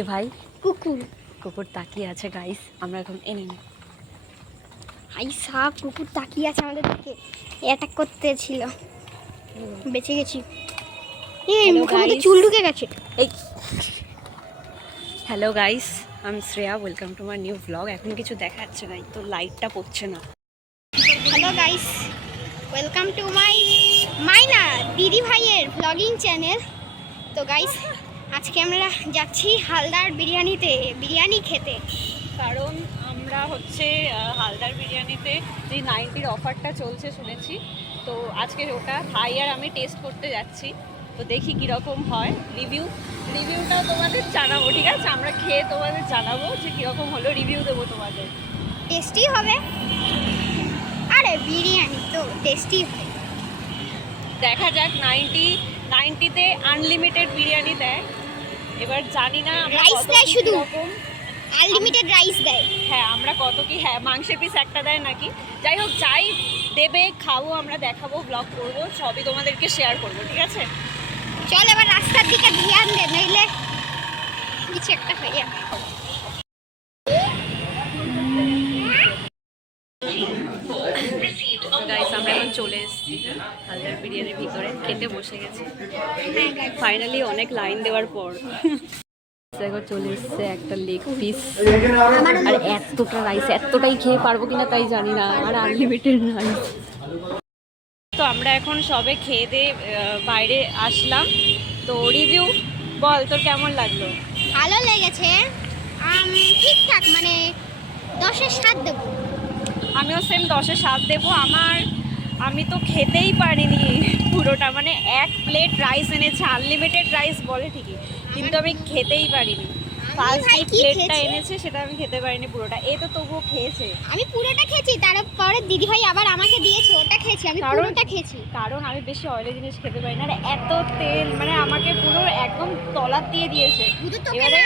এ ভাই কুকুর কুকুর তাকিয়ে আছে গাইস, আমরা এখন এনে নিই। হাই সাপ, কুকুর তাকিয়ে আছে আমাদের দিকে, অ্যাটাক করতে ছিল। বেঁচে গেছি। এই মুখের মধ্যে চুল ঢুকে গেছে। এই হ্যালো গাইস, আমি Shreya, welcome to my new blog. এখন কিছু দেখা যাচ্ছে না, তো লাইটটা পড়ছে না। হ্যালো গাইস, ওয়েলকাম টু মাইনা দিদি ভাইয়ের ব্লগিং চ্যানেল। তো গাইস, আজকে আমরা যাচ্ছি হালদার বিরিয়ানি খেতে। কারণ আমরা হচ্ছে হালদার বিরিয়ানিতে যে 90-র অফারটা চলছে শুনেছি, তো আজকে ওটা ভাই আর আমি টেস্ট করতে যাচ্ছি। তো দেখি কীরকম হয়, রিভিউটাও তোমাদের জানাবো, ঠিক আছে? আমরা খেয়ে তোমাদের জানাবো যে কীরকম হলো, রিভিউ দেবো তোমাদের। টেস্টি হবে, আরে বিরিয়ানি তো টেস্টি হয়। দেখা যাক। 90-তে আনলিমিটেড বিরিয়ানি দেয়। এবার জানি না রাইস দেয়, শুধু আনলিমিটেড রাইস দেয়। হ্যাঁ, আমরা কত কি, হ্যাঁ মাংসের পিস একটা দেয় নাকি। যাই হোক, যাই দেবে খাবো, আমরা দেখাবো, ব্লগ করবো, সবই তোমাদেরকে শেয়ার করবো, ঠিক আছে? চল এবার রাস্তার দিকে ধ্যান দে, নইলে কিছু একটা হয়ে যাবে। গাইস, আমরা এখন চলে এসেছি হালদার বিরিয়ানির ভিতরে, খেতে বসে গেছি ফাইনালি অনেক লাইন দেওয়ার পর। দেখো চলে এসছে একটা লেগ পিস, আর এতটা রাইস, এতটাই খেয়ে পারবো কিনা তাই জানি না, আর আনলিমিটেড রাইস। তো আমরা এখন সবে খেয়ে দিয়ে বাইরে আসলাম। তো রিভিউ বল, তোর কেমন লাগলো? ভালো লেগেছে, ঠিকঠাক, মানে 10-এ 7 দেবো। আমিও সেম 10-এ 7 দেবো। আমি তো খেতেই পারিনি পুরোটা, মানে এক প্লেট রাইস এনেছে, আনলিমিটেড রাইস বলে ঠিকই, কিন্তু আমি খেতেই পারিনি। ফার্স্ট যে প্লেটটা এনেছে সেটা আমি খেতে পারিনি পুরোটা, এ তো তবুও খেয়েছে। আমি পুরোটা খেয়েছি, তারপরে দিদিভাই আবার আমাকে দিয়েছে, ওটা খেয়েছি, আমি পুরোটা খেয়েছি। কারণ আমি বেশি অয়েলি জিনিস খেতে পারি না, আর এত তেল, মানে আমাকে পুরো একদম তলার দিয়ে দিয়েছে। এবারে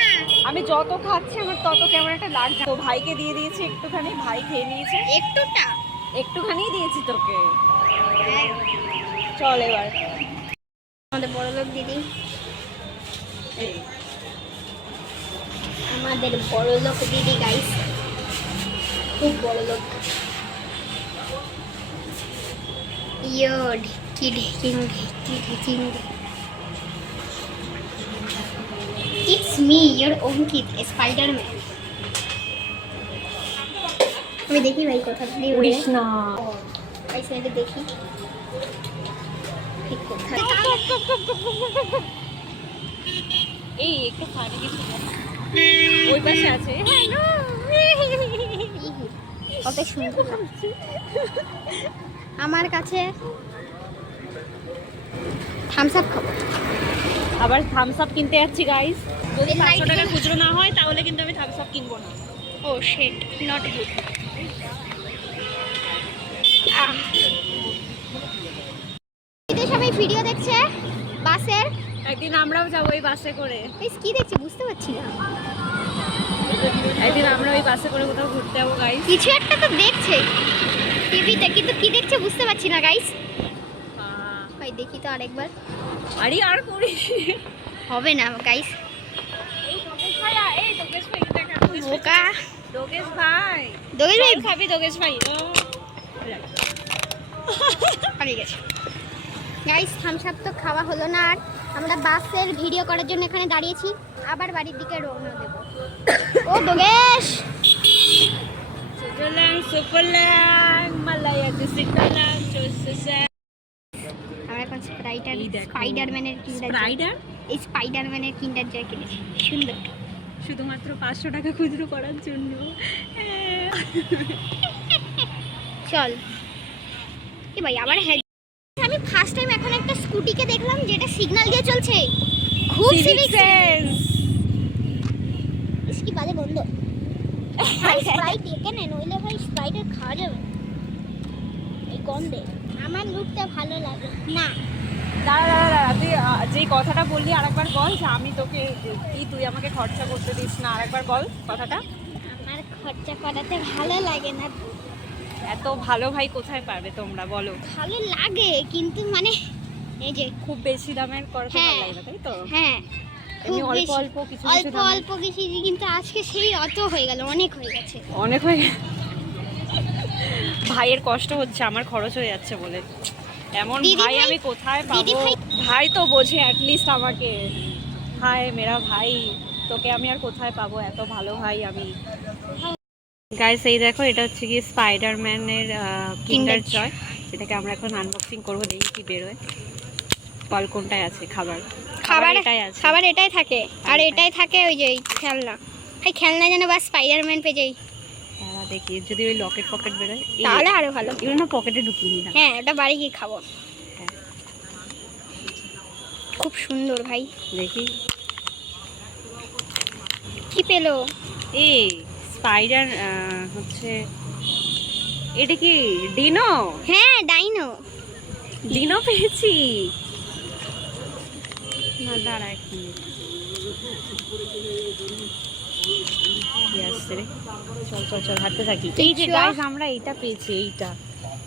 আমি যত খাচ্ছি আমার তত কেমন একটা লাগছে। তো ভাইকে দিয়ে দিয়েছি একটুখানি, ভাই খেয়ে নিয়েছে। একটুখানি দিয়েছি তোকে। চল এবার আমাদের বড়লোক দিদি, আমাদের বড়লোক দিদি গাইস, খুব বড়লোক। It's me, your Ankit, Spider-Man. আমি দেখি ভাই কথা দিয়ে উড়িস না। এই সাইডে দেখি ঠিক কোথায়। এই একটু খানি কিছু ওই পাশে আছে। কত সুন্দর লাগছে আমার কাছে। থামস আপ খাবো, আবার থামস আপ কিনতে যাচ্ছি গাইস। যদি 500 টাকা খুচরো না হয় তাহলে কিন্তু আমি থামস আপ কিনবো না। ও শিট, নট গুড। সবাই ভিডিও দেখছে বাসের, একদিন আমরাও যাবো ওই বাসে করে। কি দেখছি বুঝতে পারছি না। একদিন আমরা ওই বাসে করে কোথাও ঘুরতে যাবো গাইস। কিছু একটা তো দেখছে টিভিতে, কিন্তু কি দেখছে বুঝতে পারছি না গাইস। ভাই দেখি তো আরেকবার। আরে আর করি হবে না গাইস। এই দোগেশ ভাই, এই দোগেশ ভাই দেখা। বোকা দোগেশ ভাই, দোগেশ ভাই খাবি? দোগেশ ভাই পালিয়ে গেছে গাইস। থামস আপ তো খাওয়া হলো না, আর আমরা বাসের ভিডিও করার জন্য এখানে দাঁড়িয়েছি, আবার বাড়ির দিকে রওনা দেব। ও দোগেশ, সুপারল্যান্ড মালায়া সুপারল্যান্ড চুসে। আমরা এখন স্পাইডারম্যানের কিন্ডার জয় কিনেছি, সুন্দর। শুধুমাত্র 500 টাকা খুচরো করার জন্য। চল কি ভাই আবার। হ্যাঁ, আমি ফার্স্ট টাইম এখন একটা স্কুটিকে দেখলাম যেটা সিগন্যাল দিয়ে চলছে, খুব সিভিক সেন্স। इसकी বাজে বন্ধ। ভাই স্প্রাইট একে নে, নইলে ভাই স্প্রাইটের খাওয়া যাবে এই গন্ধে। আমার লুকটা ভালো লাগে না। দাঁড়া, তুই যে কথাটা বললি আরেকবার বল, যে আমি তোকে কি, তুই আমাকে খরচা করতে দিস না, আরেকবার বল কথাটা। আমার খরচা করাতে ভালো লাগে না। এত ভালো ভাই কোথায় পারবে তোমরা বলো? ভালো লাগে কিন্তু মানে এই যে খুব বেশি দামের করতে ভালো লাগে না, তাই তো? হ্যাঁ, এমনি অল্প বেশি। অল্প কিছু অল্প কিছু দামে। অল্প কিছু, কিন্তু আজকে সেই অত হয়ে গেল, অনেক হয়ে গেছে। অনেক হয়ে গেছে। ভাইয়ের কষ্ট হচ্ছে, আমার খরচ হয়ে যাচ্ছে বলে। এমন দিদি ভাই ভাই- আমি কোথায় দিদি পাবো? ভাই- ভাই তো বোঝে অ্যাটলিস্ট আমাকে। হায় মেরা ভাই, তোকে আমি আর কোথায় পাবো, এত ভালো ভাই আমি। গাইস এই দেখো, এটা হচ্ছে কি স্পাইডারম্যানের কিন্ডার Kinder জয়। এটাকে আমরা এখন আনবক্সিং করবো, দেখি কি বেরোয়। ফল কোনটায় আছে? খাবার খাবার এটাই আছে। খাবার এটাই থাকে, আর এটাই। এটাই থাকে ওই যে এই খেলনা। ভাই খেলনা যেন বা স্পাইডারম্যান পেয়ে যাই, তারা দেখি যদি ওই লকেট ফকেট বেরোয়। তাহলে আরো ভালো। এগুলো না পকেটে ঢুকিয়ে নিলাম। হ্যাঁ, ওটা বাড়ি গিয়ে খাবো। হ্যাঁ। খুব সুন্দর ভাই। দেখি কি পেলো? এই স্পাইডার হচ্ছে, এটা কি ডিনো? হ্যাঁ, ডাইনো। ডিনো পেয়েছি। না দাঁড়া এক মিনিট, কি আসছে রে? চল চল চল, হাঁটতে থাকি। এই যে কিচ্ছু গাইস আমরা এইটা পেয়েছি, এইটা।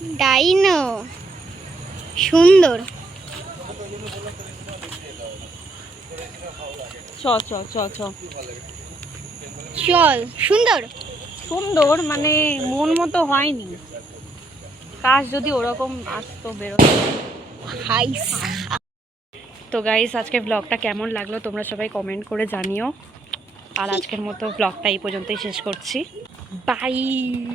ডাইনো সুন্দর। চ চ চ চ। চল, সুন্দর। সুন্দর মানে মন মতো হয়নি, কাশ যদি ওরকম আসতো বেরোতো। হাইস। তো গাইস আজকে ব্লগটা কেমন লাগলো তোমরা সবাই কমেন্ট করে জানিও। আর আজকের মতো ব্লগটা এই পর্যন্তই শেষ করছি। বাই।